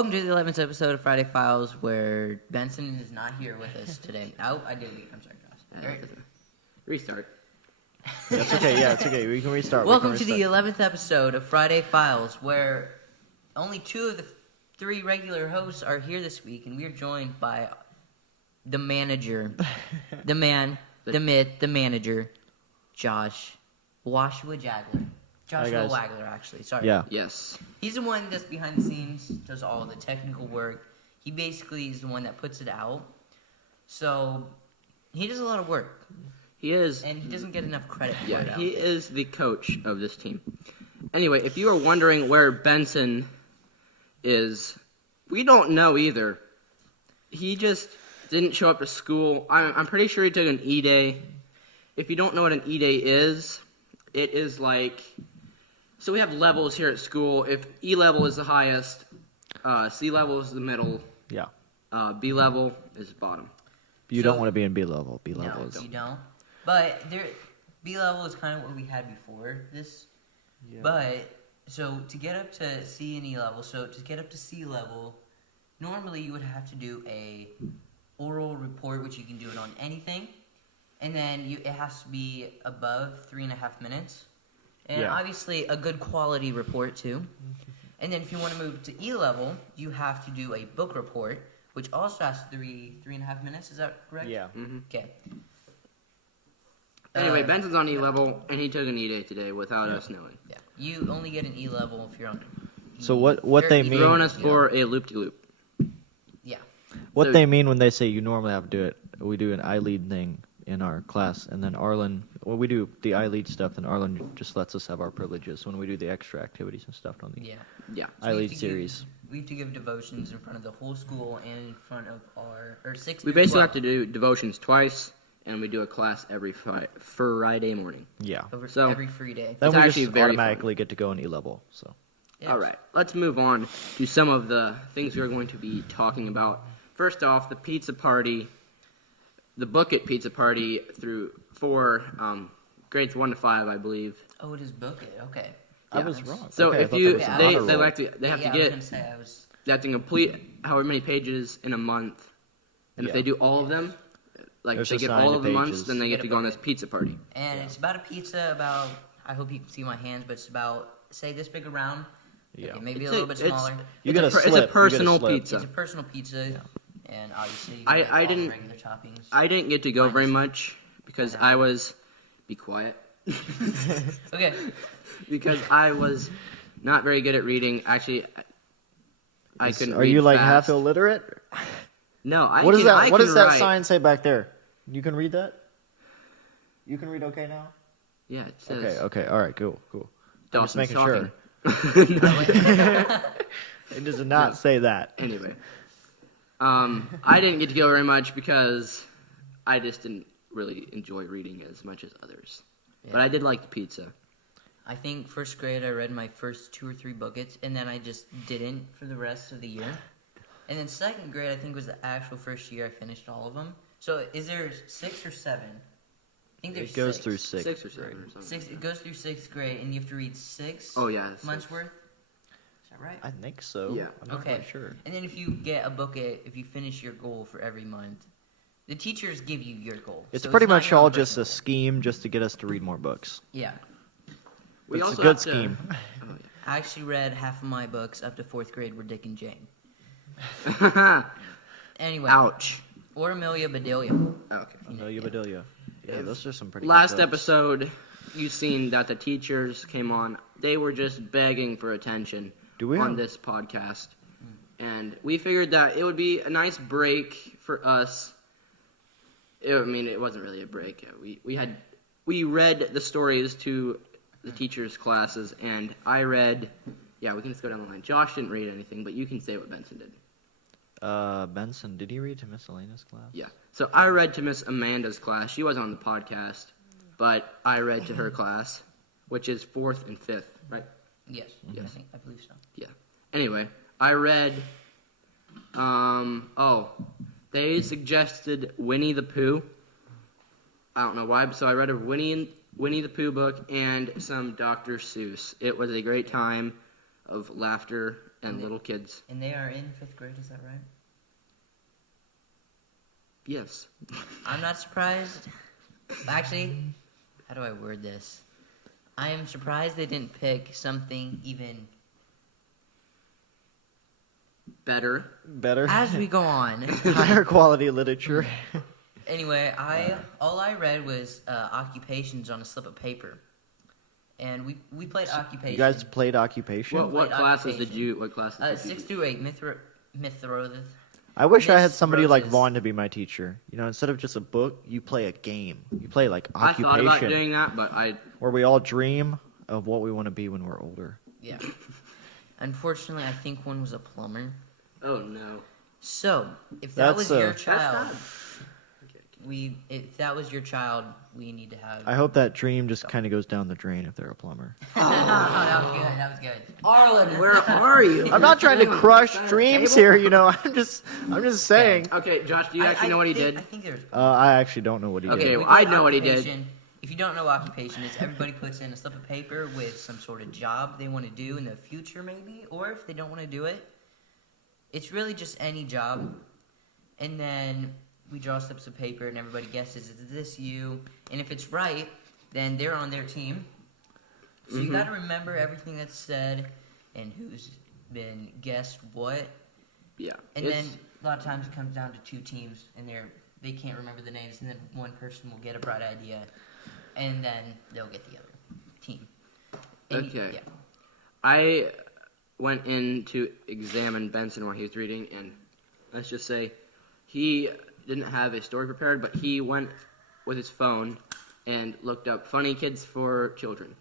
Welcome to the 11th episode of Friday Files, where Benson is not here with us today. Oh, I did leave. I'm sorry, Josh. All right. Restart. That's okay. Yeah, it's okay. We can restart. Welcome to the 11th episode of Friday Files, where only 2 of the 3 regular hosts are here this week, and we are joined by the manager, the man, the myth, the manager, Joshua Jagler. Joshua Wagler, actually. Sorry. Yeah. Yes. He's the one that's behind the scenes, does all the technical work. He basically is the one that puts it out. So he does a lot of work. He is. And he doesn't get enough credit for it. Yeah, he is the coach of this team. Anyway, if you are wondering where Benson is, we don't know either. He just didn't show up to school. I'm pretty sure he took an E-Day. If you don't know what an E-Day is, it is like... So we have levels here at school. If E level is the highest, C level is the middle. Yeah. B level is the bottom. You don't want to be in B level. B level No, is. you don't. But B level is kind of what we had before this. Yeah. But so to get up to C and E level, so to get up to C level, normally you would have to do a oral report, which you can do it on anything, and then it has to be above 3.5 minutes. And obviously a good quality report too. And then if you want to move to E level, you have to do a book report, which also has 3.5 minutes. Is that correct? Yeah. Mm-hmm. Okay. Anyway, Benson's on E level, and he took an E-Day today without us knowing. Yeah. You only get an E level if you're on. So what they mean? Throwing us for a loop-de-loop. Yeah. What they mean when they say you normally have to do it? We do an I-lead thing in our class, and then Arlen. Well, we do the I-lead stuff, and Arlen just lets us have our privileges when we do the extra activities and stuff on the Yeah. I-lead series. We have to give devotions in front of the whole school and in front of our 6. We basically have to do devotions twice, and we do a class every Friday morning. Yeah. Every free day. Then It's we actually just very automatically get to go in E level. So. Yes. All right, let's move on to some of the things we are going to be talking about. First off, the pizza party, the Book-It pizza party for grades 1 to 5, I believe. Oh, it is book it. Okay. I was wrong. So Okay, I if thought you, that was an they honor roll. have to I was get, gonna say I was. they have to complete however many pages in a month, and if Yeah. they do all of them, like There's if they get assigned all of the months, pages. then they Get get a to go on Book-It. this pizza party. And it's about a pizza about. I hope you can see my hands, but it's about say this big around. Yeah. Okay, maybe It's a little bit smaller. You get a slip. It's a personal slip. pizza. It's a personal pizza, and obviously you I get all the didn't- regular toppings. I didn't get to go very Minus- much because I was, be quiet, Okay. because I was not very good at reading. Actually, I couldn't. Are read you like fast. half illiterate? No, I What can. is that? I What can does that write. sign say back there? You can read that. You can read okay now. Yeah, it says. Okay. All right. Cool. I'm just Dawson's making talking. sure. It does not say that. Anyway, I didn't get to go very much because I just didn't really enjoy reading as much as others. Yeah. But I did like the pizza. I think first grade I read my first 2 or 3 Book-Its, and then I just didn't for the rest of the year. And then second grade I think was the actual first year I finished all of them. So is there 6 or 7? I think there's It goes 6. through 6. 6 or 7 or something. 6. It goes through 6th grade, and you have to read 6 Oh yeah. months 6. worth. Is that right? I think so. Yeah. I'm not Okay. quite sure. And then if you get a Book-It, if you finish your goal for every month, the teachers give you your goal. It's So pretty not much your own all just a personal scheme just to get us to read more books. goal. Yeah. We It's a also good have to- scheme. Oh, I actually read half of my books up to 4th grade were Dick and Jane. yeah. Anyway. Ouch. Or Amelia Bedelia. Okay. Amelia Bedelia. Yeah, those are some pretty Last good books. episode, you seen that the teachers came on. They were just begging for attention on this podcast. And we figured that it would be a nice break for us. It wasn't really a break. We read the stories to the teachers' classes, and I read... Yeah, we can just go down the line. Josh didn't read anything, but you can say what Benson did. Benson, did he read to Miss Elena's class? Yeah. So I read to Miss Amanda's class. She wasn't on the podcast, but I read to her class, which is 4th and 5th, right? Yes. Yes. I believe so. Yeah. Anyway, I read, they suggested Winnie the Pooh. I don't know why, so I read a Winnie the Pooh book and some Dr. Seuss. It was a great time of laughter and little kids. And they are in 5th grade, is that right? Yes. I'm not surprised. Actually, how do I word this? I am surprised they didn't pick something even Better. as we go on. Higher quality literature. Anyway, all I read was occupations on a slip of paper, and we played occupation. You guys played occupation? What classes occupation. did you? What classes? Did 6 through 8, Mithro. I wish I had Miss somebody like Roses. Vaughn to be my teacher. You know, instead of just a book, you play a game. You play like I occupation, thought about doing that, but where we all dream of what we want to be when we're older. Yeah. Unfortunately, I think one was a plumber. Oh no. So, if that was your That's child, not. if that was your child, we need to have. I hope that dream just kind of goes down the drain if they're a plumber. That was good. That was good. Arlen, where are you? I'm not trying to crush Kind of dreams table? here, you know. I'm just saying. Okay, Josh, do you actually know what he think, did? I think there's. I actually don't know what he Okay, did. well, We I played know what he did. occupation. If you don't know what occupation is, everybody puts in a slip of paper with some sort of job they want to do in the future, maybe, or if they don't want to do it, it's really just any job. And then we draw slips of paper, and everybody guesses, is this you? And if it's right, then they're on their team. So you got to remember everything that's said and who's been guessed what. Yeah. And then a lot of times it comes down to 2 teams, and they can't remember the names, and then one person will get a bright idea, and then they'll get the other team. And Okay. Yeah. I went in to examine Benson while he was reading, and let's just say he didn't have a story prepared, but he went with his phone and looked up funny kids for children.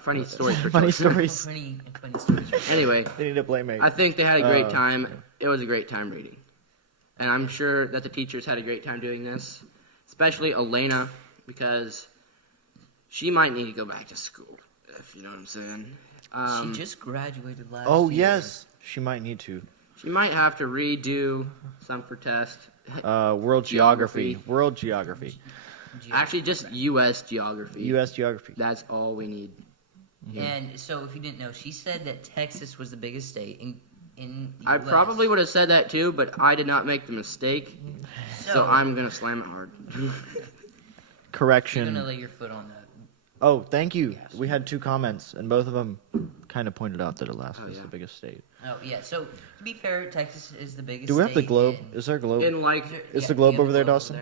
Funny stories for Funny children. stories. Funny stories. Anyway, They need to blame me. I think they had a great time. yeah. It was a great time reading. And I'm sure that the teachers had a great time doing this, especially Elena, because she might need to go back to school, if you know what I'm saying. She just graduated last Oh, year. yes. She might need to. She might have to redo some for test. World geography. World geography. Actually, just U.S. geography. U.S. geography. That's all we need. And so, if you didn't know, she said that Texas was the biggest state in the I US. probably would have said that too, but I did not make the mistake, so I'm going to slam it hard. You're Correction. gonna lay your foot on that. Oh, thank you. Yes. We had 2 comments, and both of them kind of pointed out that Alaska is yeah. the biggest state. Oh yeah. So to be fair, Texas is the biggest. Do we have the state globe? in- Is there a globe? In like, Is yeah, the globe you have over there, Dawson?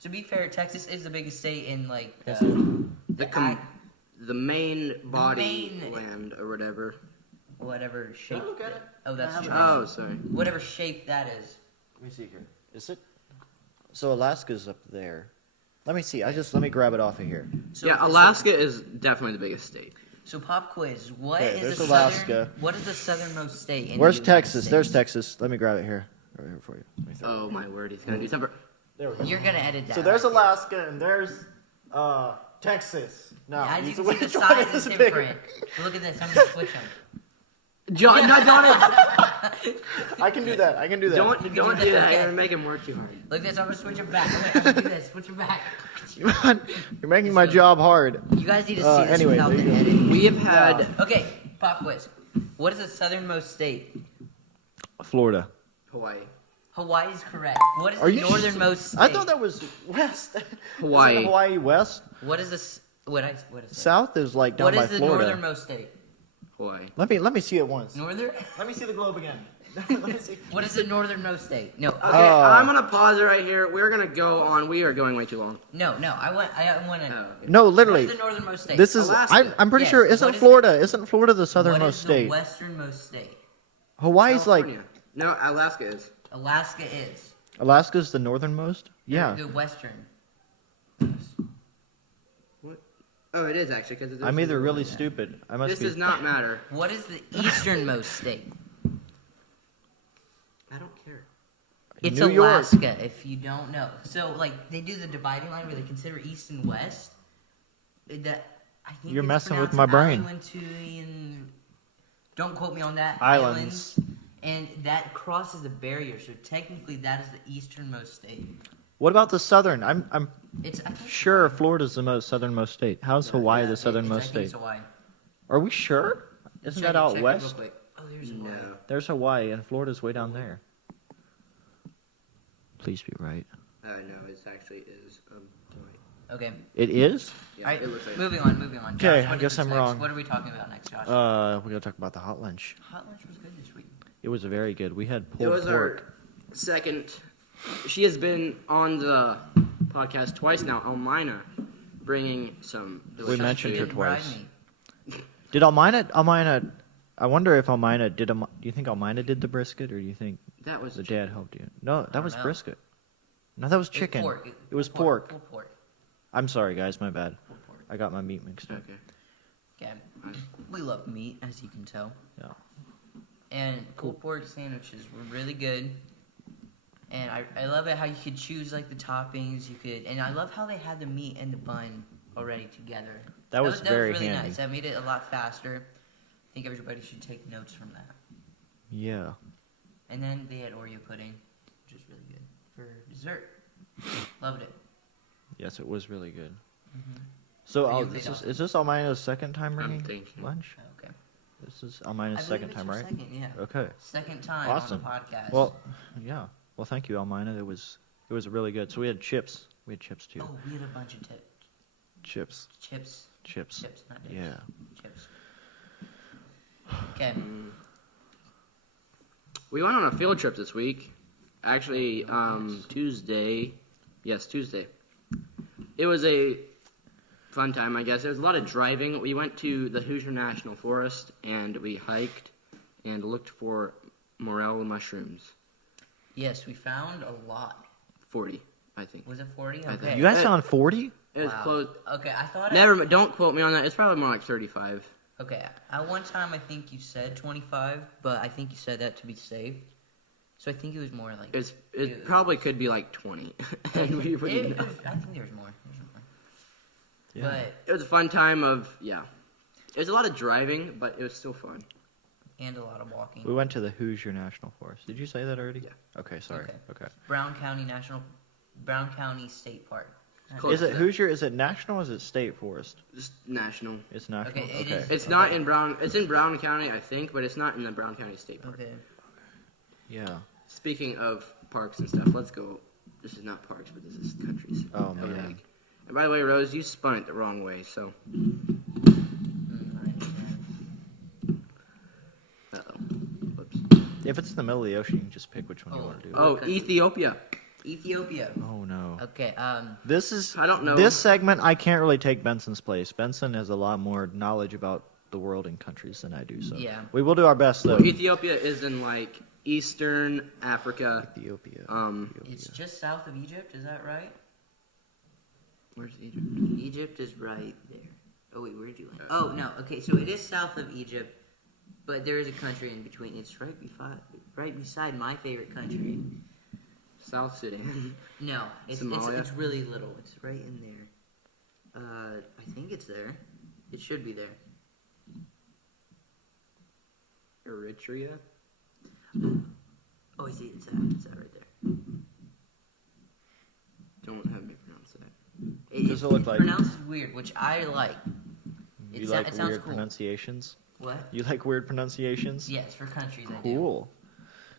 To be fair, Texas is the biggest state in like the main body main- land or whatever. whatever shape. look at it? Oh, that's true. Oh, sorry. Whatever shape that is. Let me see here. Is it? So Alaska's up there. Let me see. Let me grab it off of here. So, Yeah, Alaska is definitely the biggest state. So pop quiz. What Okay, is there's the Alaska. What is the southernmost state? In Where's the United Texas? States? There's Texas. Let me grab it here. Right here for you. Let me throw it. Oh my word, he's gonna do something. There we go. You're gonna edit that. So there's right? Alaska and there's Texas. Now, As you so can see, the which one size is bigger? different. Look at this. I'm gonna switch them. John, no, don't, I can do that. I can do that. don't do do that. that. You're Okay. gonna make him work too hard. Look at this. I'm gonna switch them back. I'm gonna do this. Switch them back. You're making my job hard. You guys need to see this Anyway, without there the you go. edit. We have had Okay, pop quiz. What is the southernmost state? Florida. Hawaii. Hawaii is correct. What is Are the you? northernmost state? I thought that was west. Hawaii. Isn't Hawaii west. What is this? What is it? South is like down What by is the Florida. northernmost state? Hawaii. Let me see it once. Northern? Let me see the globe again. Let me see. What is the northernmost state? No. Okay, I'm gonna pause it right here. We're gonna go on. We are going way too long. No. I want to. Oh, okay. No, What literally. is the northernmost state? This is. Alaska. I'm pretty Yes, sure. what Isn't is Florida? Isn't Florida the What southernmost is state? the westernmost state? Hawaii's like. California. No, Alaska is. Alaska is. Alaska's the northernmost. Yeah. The western. What? Oh, it is actually because I'm either really stupid. I must This be. does not matter. What is the easternmost state? I don't care. It's New York. Alaska, if you don't know. So, like, they do the dividing line where they consider east and west. That I think You're it's messing with pronounced my brain. Island, don't quote me on that. Islands. And that crosses the barrier, so technically that is the easternmost state. What about the southern? I'm It's I think sure Florida's the most southernmost state. How's Hawaii the I think southernmost it's state? Hawaii. Are we sure? Isn't that out Check it west? real quick. Oh, there's Hawaii. No. There's Hawaii, and Florida's way down there. Please be right. No, it actually is a point. Okay. It is? Yeah, All right. it looks like Moving on. Okay, Josh, I what guess is I'm next? wrong. What are we talking about next, Josh? We're gonna talk about the hot lunch. Hot lunch was good this week. It was very good. We had It pulled was pork. our second. She has been on the podcast twice now. Almina, bringing some. We mentioned her Didn't bribe twice. me. Did Almina? I wonder if Almina did. Do you think Almina did the brisket, or do you think That was the dad helped you? No, that don't was know. brisket. No, that was It was chicken. pork. It was Pulled pork. Pulled pork. I'm sorry, guys. My bad. Pulled pork. I got my meat mixed up. Okay. Okay. We love meat, as you can tell. Yeah. And pulled pork sandwiches were really good. And I love it how you could choose like the toppings. You could, and I love how they had the meat and the bun already together. That was very really handy. nice. That made it a lot faster. I think everybody should take notes from that. Yeah. And then they had Oreo pudding, which is really good for dessert. Loved it. Yes, it was really good. Mm-hmm. So, Are you this big is on- this Almina's second time I'm bringing thinking. lunch? Okay. This is I Almina's believe second it's time, your right? Second, yeah. Okay. Second time Awesome. on the podcast. Well, yeah. Well, thank you, Almina. It was really good. So we had chips. We had chips too. oh, we had a bunch of Chips. chips, Chips. not dips. Yeah. Chips. Okay. We went on a field trip this week. Actually, Tuesday. Yes, Tuesday. It was a fun time, I guess. There was a lot of driving. We went to the Hoosier National Forest, and we hiked and looked for morel mushrooms. Yes, we found a lot. 40, I think. Was it 40? I think- Okay. You guys It- found 40? It was Wow. close. Okay, I thought. Don't quote me on that. It's probably more like 35. Okay, at one time I think you said 25, but I think you said that to be safe. So I think it was more like. It probably could be like 20. And we wouldn't know. I think there's more. Yeah. But It was a fun time of, yeah. It was a lot of driving, but it was still fun. and a lot of walking. We went to the Hoosier National Forest. Did you say that already? Yeah. Okay, sorry. Okay. Okay. Brown County State Park. Close Is to it that. Hoosier? Is it national or is it state forest? Just national. It's national? Okay, it is- It's not in Brown. It's in Brown County, I think, but it's not in the Brown County State Park. Okay. Yeah. Speaking of parks and stuff, let's go. This is not parks, but this is countries. Oh, that we man. like. And by the way, Rose, you spun it the wrong way, so. I understand. Uh-oh. Whoops. If it's in the middle of the ocean, you can just pick which one you want to do. Oh, Ethiopia. Ethiopia. Oh, no. Okay. This is. I don't know. This segment, I can't really take Benson's place. Benson has a lot more knowledge about the world and countries than I do. So Yeah. we will do our best, though. Well, Ethiopia is in like Eastern Africa. Ethiopia. It's just south of Egypt. Is that right? Where's Egypt? Egypt is right there. Oh wait, where'd you land? Oh no. Okay, so it is south of Egypt, but there is a country in between. It's right beside my favorite country. South Sudan. No, it's Somalia? really little. It's right in there. I think it's there. It should be there. Eritrea. Oh, I see. It's that right there. Don't have me pronounce that. Does it look like- pronounced weird, which I like. You It like sounds weird cool. pronunciations? What? You like weird pronunciations? Yes, for countries I do. Cool.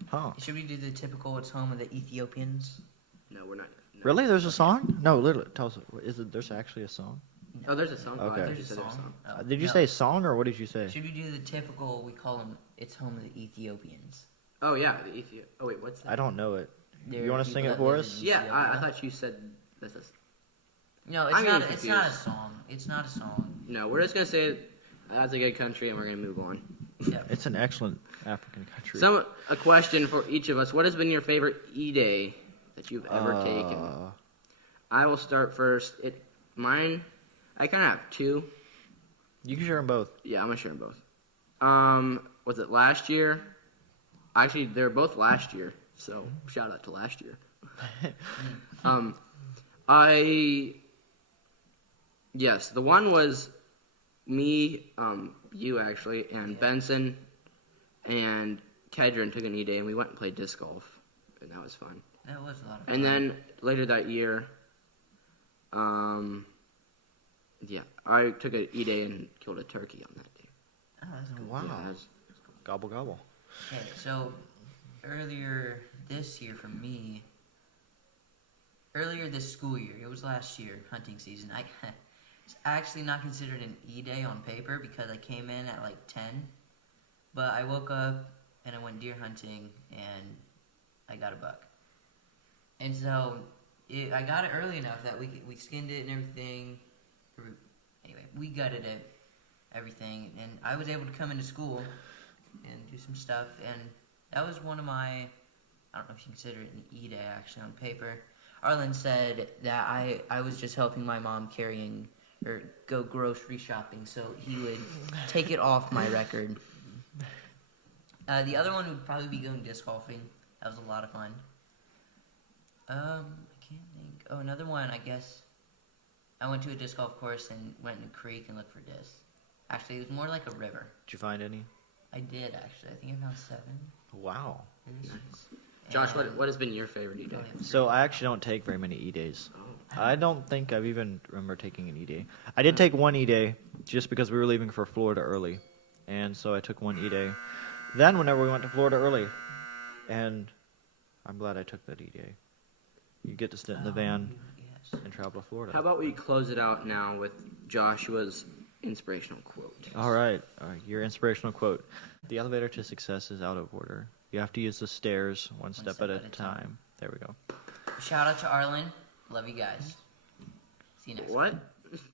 Huh. Should we do the typical? It's home of the Ethiopians. No, we're not. No. Really? There's a song? No, literally. Tell us. Is it? There's actually a song? Oh, there's a song. Oh, I Okay. thought you There's a said there was a song. song. Oh, Did you no. say song or what did you say? Should we do the typical? We call them. It's home of the Ethiopians. Oh yeah, the Ethiopia. Oh wait, what's that? I don't know it. They're You want to sing people it that for live us? in Yeah, I Ethiopia. thought you said that's a. No, it's I'm not. getting It's not a confused. song. It's not a song. No, we're just gonna say that's a good country, and we're gonna move on. Yeah. It's an excellent African country. A question for each of us. What has been your favorite E-Day that you've ever taken? I will start first. Mine. I kind of have two. You can share them both. Yeah, I'm gonna share them both. Was it last year? Actually, they were both last year. So shout out to last year. Yes, the one was me, you actually, and Benson, and Kedron took an E-Day, and we went and played disc golf, and that was fun. That was a lot of fun. And then later that year, yeah, I took an E-Day and killed a turkey on that day. Oh, that's cool. Wow. Yeah, that was- Gobble gobble. Okay, so earlier this year for me, earlier this school year, it was last year, hunting season, it's actually not considered an E-day on paper because I came in at like 10, but I woke up and I went deer hunting and I got a buck. And so I got it early enough that we skinned it and everything. Anyway, we gutted it, everything, and I was able to come into school and do some stuff, and that was one of my, I don't know if you consider it an E-day actually on paper. Arlen said that I was just helping my mom go grocery shopping, so he would take it off my record. The other one would probably be going disc golfing. That was a lot of fun. I can't think. Oh, another one, I guess. I went to a disc golf course and went in a creek and looked for discs. Actually, it was more like a river. Did you find any? I did, actually. I think I found 7. Wow. Nice. Josh, what has been your favorite E-day? So I actually don't take very many E-days. Oh. I don't think I've even remember taking an E-day. I did take one E-day just because we were leaving for Florida early. And so I took one E-day. Then whenever we went to Florida early, and I'm glad I took that E-day. You get to sit in the van Yes. and travel to Florida. How about we close it out now with Joshua's inspirational quote? All right, your inspirational quote. The elevator to success is out of order. You have to use the stairs one step at a time. There we go. Shout out to Arlen. Love you guys. See you next time. What?